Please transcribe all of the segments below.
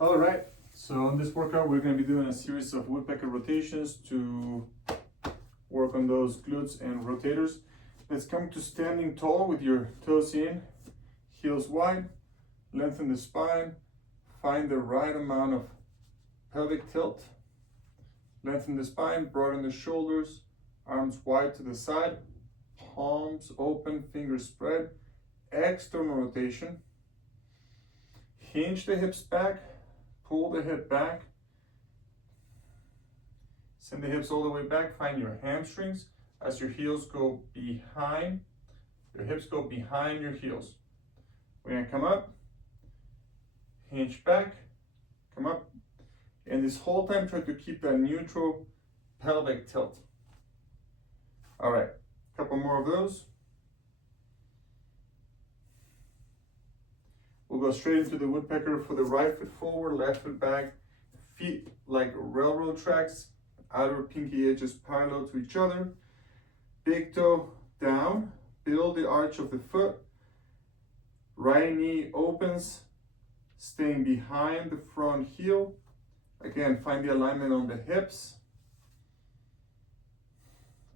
All right, so on this workout, we're going to be doing a series of woodpecker rotations to work on those glutes and rotators. Let's come to standing tall with your toes in, heels wide, lengthen the spine, find the right amount of pelvic tilt, lengthen the spine, broaden the shoulders, arms wide to the side, palms open, fingers spread, external rotation, hinge the hips back, pull the hip back, send the hips all the way back, find your hamstrings as your heels go behind, your hips go behind your heels. We're gonna come up, hinge back, come up, and this whole time try to keep that neutral pelvic tilt. All right, a couple more of those. We'll go straight into the woodpecker for the right foot forward, left foot back, feet like railroad tracks, outer pinky edges parallel to each other, big toe down, build the arch of the foot, right knee opens, staying behind the front heel. Again, find the alignment on the hips.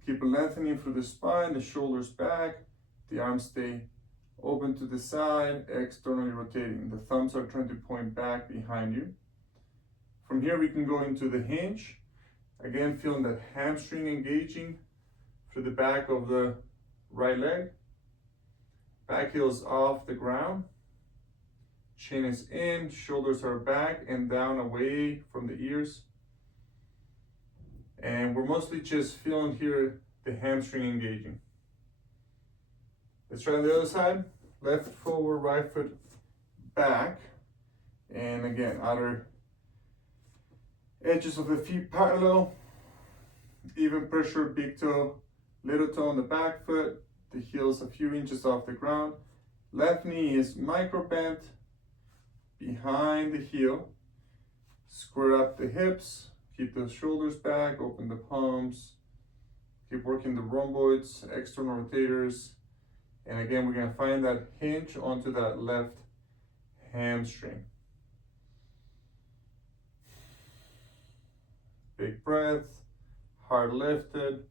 Keep lengthening through the spine, the shoulders back, the arms stay open to the side, externally rotating. The thumbs are trying to point back behind you. From here, we can go into the hinge. Again, feeling that hamstring engaging through the back of the right leg. Back heel's off the ground. Chin is in, shoulders are back and down away from the ears. And we're mostly just feeling here the hamstring engaging. Let's try on the other side. Left foot forward, right foot back. And again, outer edges of the feet parallel. Even pressure, big toe, little toe on the back foot. The heel's a few inches off the ground. Left knee is micro bent behind the heel. Square up the hips. Keep the shoulders back, open the palms. Keep working the rhomboids, external rotators. And again, we're gonna find that hinge onto that left hamstring. Big breath, heart lifted.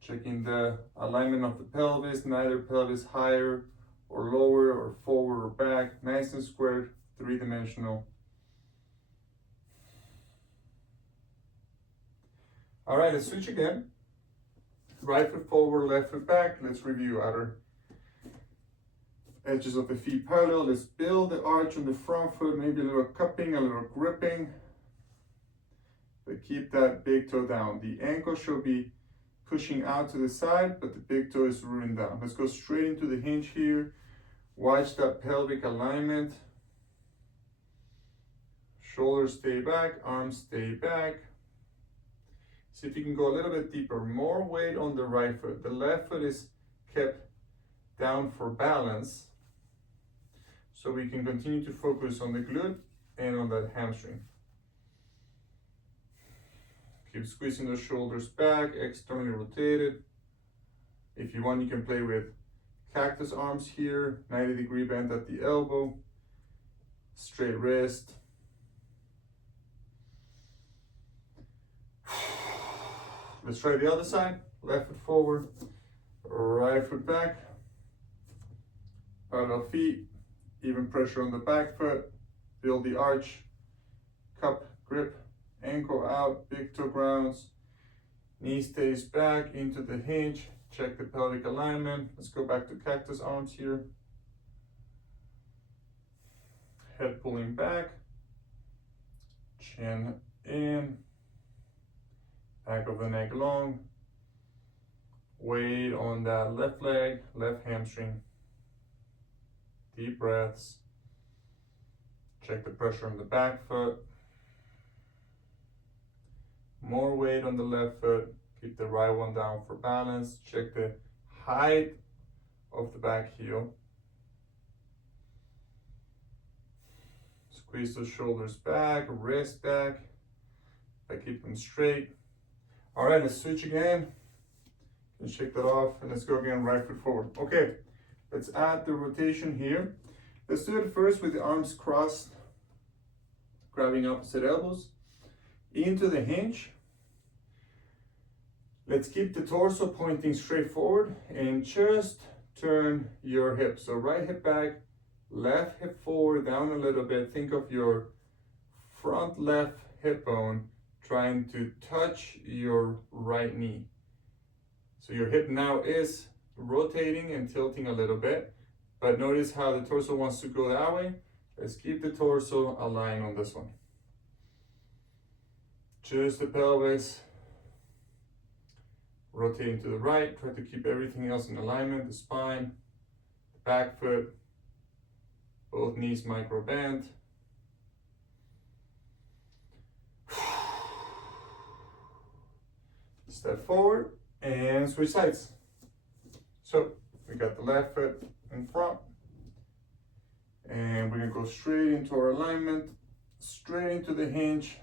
Checking the alignment of the pelvis, neither pelvis higher or lower or forward or back, nice and squared, three-dimensional. All right, let's switch again. Right foot forward, left foot back. Let's review outer edges of the feet parallel. Let's build the arch on the front foot, maybe a little cupping, a little gripping. But keep that big toe down. The ankle should be pushing out to the side, but the big toe is rooting down. Let's go straight into the hinge here. Watch that pelvic alignment. Shoulders stay back, arms stay back. See if you can go a little bit deeper. More weight on the right foot. The left foot is kept down for balance. So we can continue to focus on the glute and on that hamstring. Keep squeezing the shoulders back, externally rotated. If you want, you can play with cactus arms here, 90-degree bend at the elbow, straight wrist. Let's try the other side. Left foot forward, right foot back. Parallel feet, even pressure on the back foot. Build the arch, cup, grip, ankle out, big toe grounds. Knee stays back into the hinge. Check the pelvic alignment. Let's go back to cactus arms here. Head pulling back, chin in. Back of the neck long. Weight on that left leg, left hamstring. Deep breaths. Check the pressure on the back foot. More weight on the left foot. Keep the right one down for balance. Check the height of the back heel. Squeeze the shoulders back, wrist back. I keep them straight. All right, let's switch again. And shake that off, and let's go again, right foot forward. Okay, let's add the rotation here. Let's do it first with the arms crossed, grabbing opposite elbows, into the hinge. Let's keep the torso pointing straight forward and just turn your hip. So right hip back, left hip forward, down a little bit. Think of your front left hip bone trying to touch your right knee. So your hip now is rotating and tilting a little bit, but notice how the torso wants to go that way. Let's keep the torso aligned on this one. Just the pelvis rotating to the right. Try to keep everything else in alignment, the spine, the back foot, both knees micro bend. Step forward and switch sides. So we got the left foot in front, and we're gonna go straight into our alignment, straight into the hinge.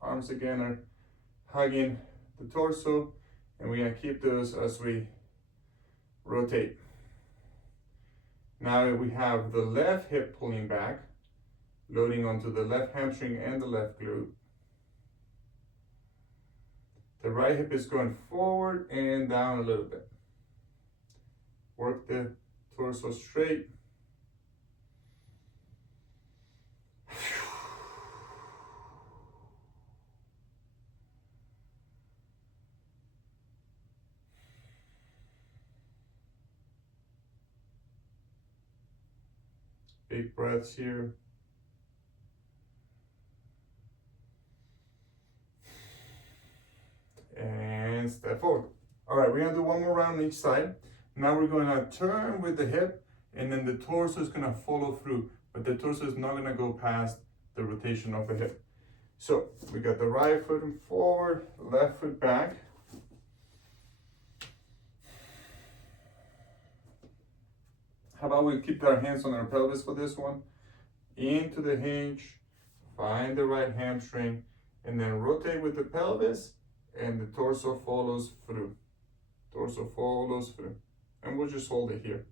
Arms again are hugging the torso, and we're gonna keep those as we rotate. Now we have the left hip pulling back, loading onto the left hamstring and the left glute. The right hip is going forward and down a little bit. Work the torso straight. Big breaths here. And step forward. All right, we're gonna do one more round on each side. Now we're gonna turn with the hip, and then the torso is gonna follow through, but the torso is not gonna go past the rotation of the hip. So we got the right foot forward, left foot back. How about we keep our hands on our pelvis for this one? Into the hinge, find the right hamstring, and then rotate with the pelvis, and the torso follows through. Torso follows through. And we'll just hold it here.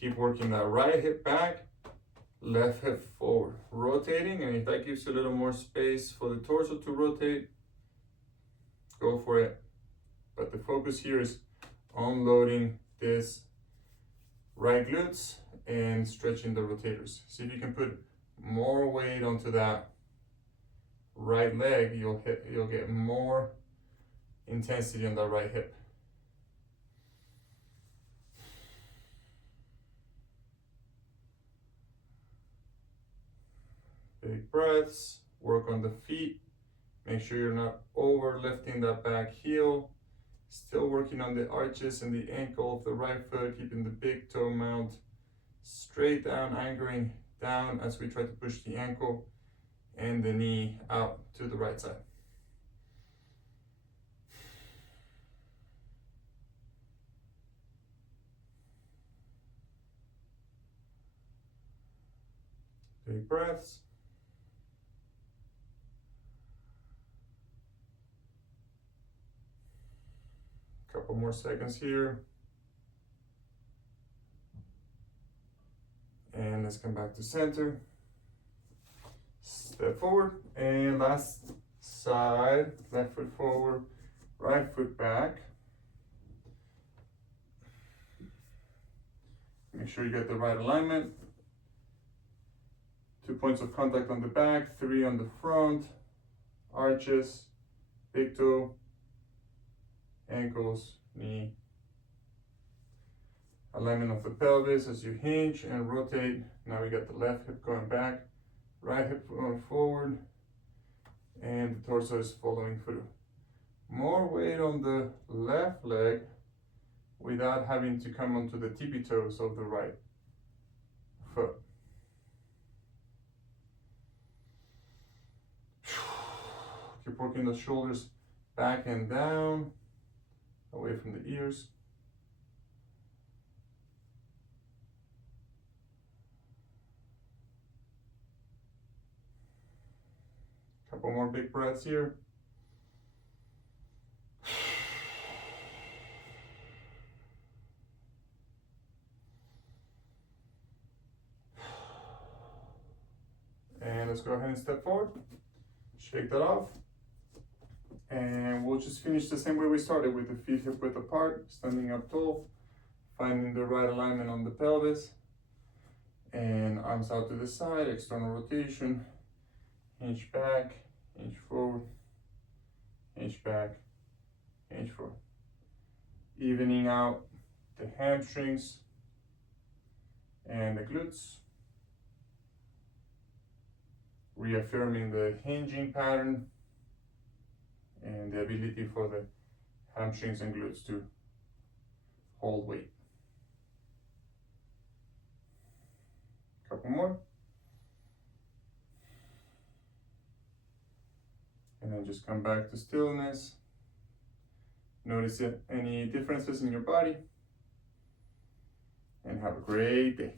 Keep working that right hip back, left hip forward, rotating, and if that gives you a little more space for the torso to rotate, go for it. But the focus here is unloading this right glutes and stretching the rotators. See if you can put more weight onto that right leg, you'll get more intensity on that right hip. Big breaths, work on the feet. Make sure you're not overlifting that back heel. Still working on the arches and the ankle of the right foot, keeping the big toe mount straight down, anchoring down as we try to push the ankle and the knee out to the right side. Big breaths. Couple more seconds here. And let's come back to center. Step forward, and last side, left foot forward, right foot back. Make sure you get the right alignment. 2 points of contact on the back, 3 on the front, arches, big toe, ankles, knee. Alignment of the pelvis as you hinge and rotate. Now we got the left hip going back, right hip going forward, and the torso is following through. More weight on the left leg without having to come onto the tippy toes of the right foot. Keep working the shoulders back and down, away from the ears. Couple more big breaths here. let's go ahead and step forward, shake that off, and we'll just finish the same way we started, with the feet hip width apart, standing up tall, finding the right alignment on the pelvis, and arms out to the side, external rotation, hinge back, hinge forward, hinge back, hinge forward. Evening out the hamstrings and the glutes, reaffirming the hinging pattern and the ability for the hamstrings and glutes to hold weight. Couple more. And then just come back to stillness. Notice any differences in your body, and have a great day.